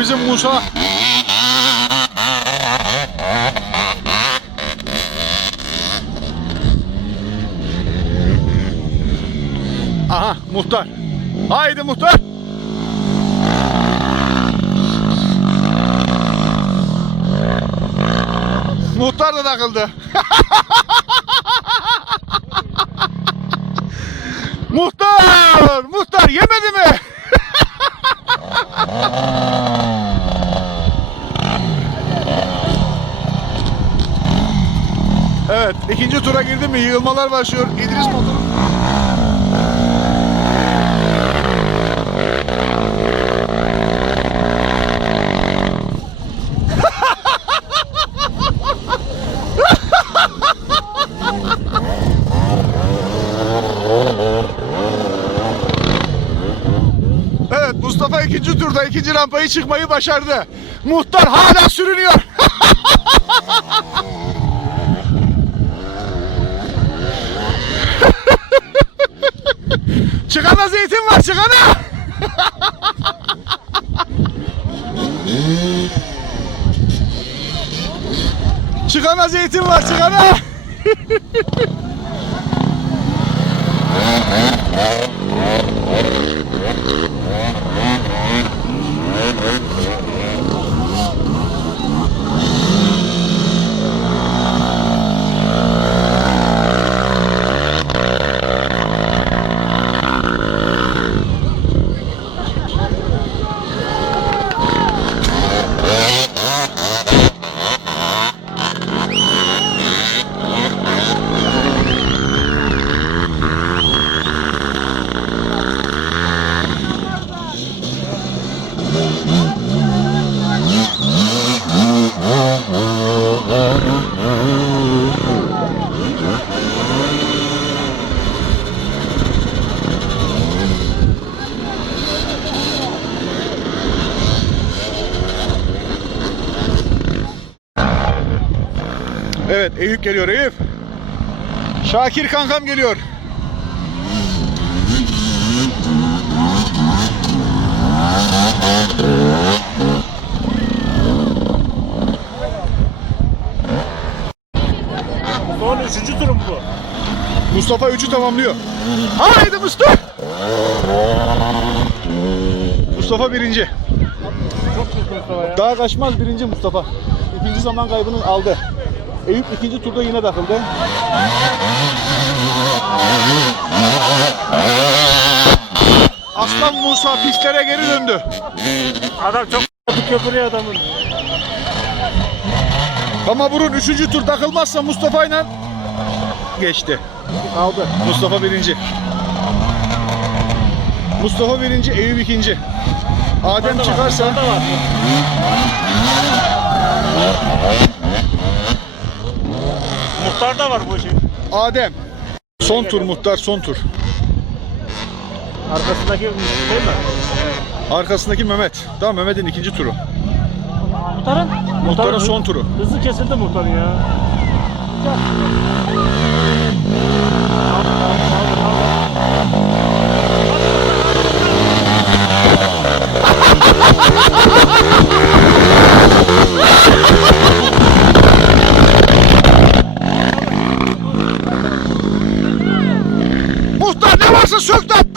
bizim Musa. Aha muhtar. Haydi muhtar. Muhtar da takıldı. muhtar! Muhtar yemedi mi? Evet, ikinci tura girdi mi yığılmalar başlıyor. İdris motor. Evet, ikinci turda ikinci rampayı çıkmayı başardı. Muhtar hala sürünüyor. Çıkana zeytin var çıkana. çıkana zeytin var çıkana. Evet Eyüp geliyor Eyüp. Şakir kankam geliyor. Son üçüncü turum bu. Mustafa 3'ü tamamlıyor. Haydi Mustafa. Mustafa birinci. Çok Mustafa ya. Daha kaçmaz birinci Mustafa. İkinci zaman kaybını aldı. Eyüp ikinci turda yine takıldı. Aslan Musa pistlere geri döndü. Adam çok köpürüyor adamın. Ama burun üçüncü tur takılmazsa Mustafa ile geçti. Aldı. Mustafa birinci. Mustafa birinci, Eyüp ikinci. Adem çıkarsa Muhtar da var bu işin. Adem. Son tur muhtar son tur. Arkasındaki değil mi? Arkasındaki Mehmet. Tamam Mehmet'in ikinci turu. Muhtarın? Muhtarın son turu. Hızlı kesildi muhtarın ya. Muhtar ne